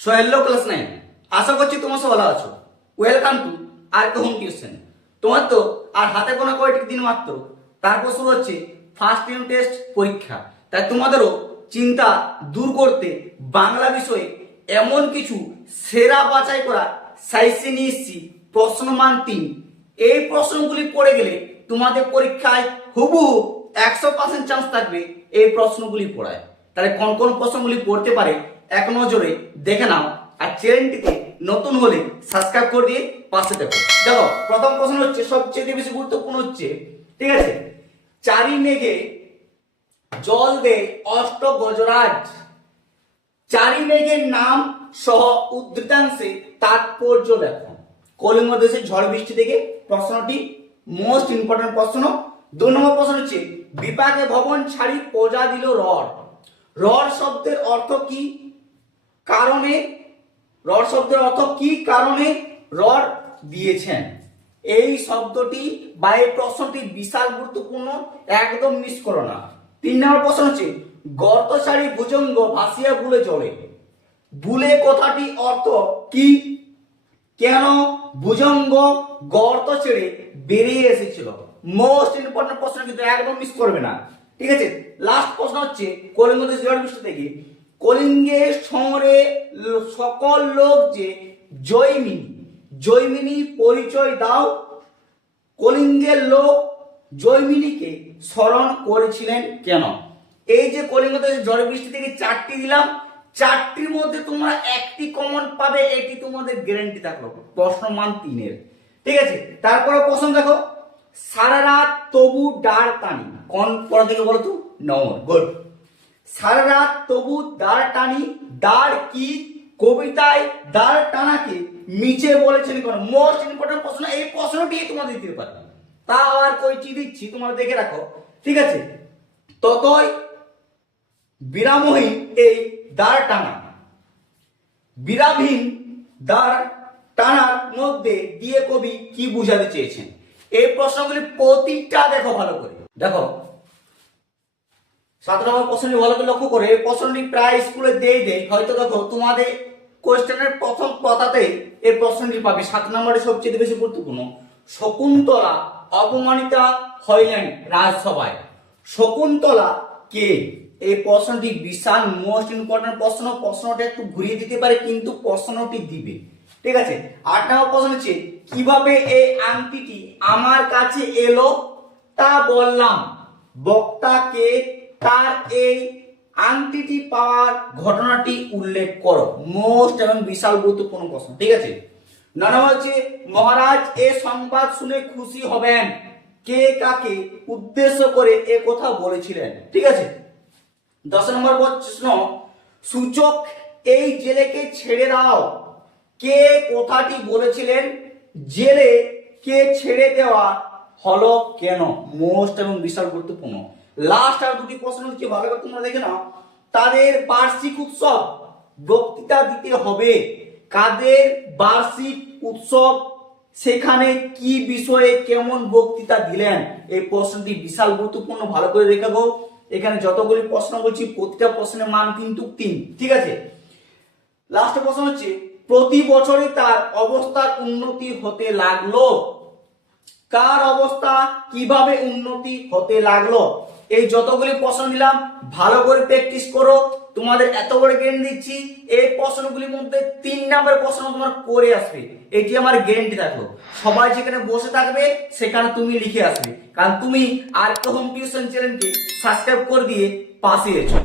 So hello class nine আশা করছি তোমার সব ভালো আছো। Welcome to R K home tuition তোমার তো আর হাতে কোনো কয়েকটি দিন মাত্র? তারপর শুরু হচ্ছে ফার্স্ট ইউনিট টেস্ট পরীক্ষা। তাই তোমাদেরও চিন্তা দূর করতে বাংলা বিষয়ে এমন কিছু সেরা বাছাই করা সাইসে নিয়ে এসেছি প্রশ্নমান তিন। এই প্রশ্নগুলি পড়ে গেলে তোমাদের পরীক্ষায় হুবহু একশো পার্সেন্ট চান্স থাকবে এই প্রশ্নগুলি পড়ায়। তাহলে কোন কোন প্রশ্নগুলি পড়তে পারে এক নজরে দেখে নাও আর চ্যানেলটিতে নতুন হলে সাবস্ক্রাইব করে দিয়ে পাশে দেখো। দেখো, প্রথম প্রশ্ন হচ্ছে, সবচেয়ে বেশি গুরুত্বপূর্ণ হচ্ছে, ঠিক আছে? চারি মেঘে জল দে অষ্ট গজরাজ। চারি মেঘের নাম সহ উদ্ধৃতাংশে তাৎপর্য লেখো কলিঙ্গ দেশের ঝড় বৃষ্টি থেকে প্রশ্নটি মোস্ট ইম্পর্টেন্ট প্রশ্ন। দু নম্বর প্রশ্ন হচ্ছে, বিপাকে ভবন ছাড়ি প্রজা দিল রড। রড শব্দের অর্থ কি? কারণে রড শব্দের অর্থ কি কারণে রড দিয়েছেন? এই শব্দটি বা এই প্রশ্নটি বিশাল গুরুত্বপূর্ণ, একদম মিস করো না। তিন নম্বর প্রশ্ন হচ্ছে গর্ত গর্তসারি ভুজঙ্গ ভাসিয়া বুলে চলে বুলে কথাটি অর্থ কি? কেন ভুজঙ্গ গর্ত ছেড়ে বেরিয়ে এসেছিল? মোস্ট ইম্পর্টেন্ট প্রশ্ন কিন্তু একদম মিস করবে না। ঠিক আছে? লাস্ট প্রশ্ন হচ্ছে, কলিঙ্গ দেশ থেকে কলিঙ্গের শহরে সকল লোক যে জৈমিনী জৈমিনী পরিচয় দাও। কলিঙ্গের লোক জৈমিনীকে স্মরণ করেছিলেন কেন? এই যে কলিঙ্গ দেশের ঝড় বৃষ্টি থেকে চারটি দিলাম, চারটির মধ্যে তোমরা একটি কমন পাবে, এটি তোমাদের গ্যারান্টি থাকল। প্রশ্ন মান তিনের। ঠিক আছে? তারপরে প্রশ্ন দেখো। সারা রাত তবু ডার টানি কোন পড়া থেকে বলো তো? নম্বর গুড সারা রাত তবু দাঁড় টানি দাঁড় কি? কবিতায় দাঁড় টানাকে নিচে বলেছেন কোন মোস্ট ইম্পর্টেন্ট প্রশ্ন, এই প্রশ্নটি তোমাদের দিতে পারে। তা আর কইটি দিচ্ছি, তোমরা দেখে রাখো। ঠিক আছে? ততই বিরামহীন এই দাঁড় টানা। বিরামহীন দাঁড় টানার মধ্যে দিয়ে কবি কি বুঝাতে চেয়েছেন? এই প্রশ্নগুলি প্রতিটা দেখো ভালো করে। দেখো সাত নম্বর প্রশ্নটি ভালো করে লক্ষ্য করে প্রশ্নটি প্রায় স্কুলে দিয়ে দেয় হয়তো দেখো, তোমাদের কোয়েশ্চেনের প্রথম কথাতেই এই প্রশ্নটি পাবে। সাত নম্বরে সবচেয়ে বেশি গুরুত্বপূর্ণ, শকুন্তলা অপমানিতা হইলেন রাজসভায়। শকুন্তলা কে? এই প্রশ্নটি বিশাল মোস্ট ইম্পর্টেন্ট প্রশ্ন। প্রশ্নটা একটু ঘুরিয়ে দিতে পারে, কিন্তু প্রশ্নটি দিবে। ঠিক আছে? আট নম্বর প্রশ্ন হচ্ছে, কীভাবে এই আংটিটি আমার কাছে এলো? তা বললাম। বক্তাকে তার এই আংটিটি পাওয়ার ঘটনাটি উল্লেখ করো। মোস্ট এবং বিশাল গুরুত্বপূর্ণ প্রশ্ন, ঠিক আছে? নানা হচ্ছে মহারাজ, এ সংবাদ শুনে খুশি হবেন। কে কাকে উদ্দেশ্য করে এ কথা বলেছিলেন? ঠিক আছে? দশ নম্বর প্রশ্ন, সূচক এই জেলেকে ছেড়ে দাও। কে কথাটি বলেছিলেন? জেলে কে ছেড়ে দেওয়া হলো কেন? মোস্ট এবং বিশাল গুরুত্বপূর্ণ। লাস্ট আর দুটি প্রশ্ন হচ্ছে, ভালো করে তোমরা দেখে নাও। তাদের বার্ষিক উৎসব বক্তৃতা দিতে হবে। কাদের বার্ষিক উৎসব, সেখানে কি বিষয়ে কেমন বক্তৃতা দিলেন? এই প্রশ্নটি বিশাল গুরুত্বপূর্ণ, ভালো করে দেখে গো এখানে যতগুলি প্রশ্ন বলছি, প্রতিটা প্রশ্নের মান কিন্তু তিন, ঠিক আছে? লাস্ট প্রশ্ন হচ্ছে, প্রতি বছরই তার অবস্থার উন্নতি হতে লাগল? কার অবস্থা কীভাবে উন্নতি হতে লাগল? এই যতগুলি প্রশ্ন দিলাম ভালো করে প্র্যাকটিস করো। তোমাদের এত বড় জ্ঞান দিচ্ছি, এই প্রশ্নগুলির মধ্যে তিন নাম্বার প্রশ্ন তোমার করে আসবে। এটি আমার গ্যারেন্টি থাকল। সবাই যেখানে বসে থাকবে, সেখানে তুমি লিখে আসবে। কারণ তুমি আর হোম টিউশন চ্যানেলকে সাবস্ক্রাইব করে দিয়ে পাশে এসো।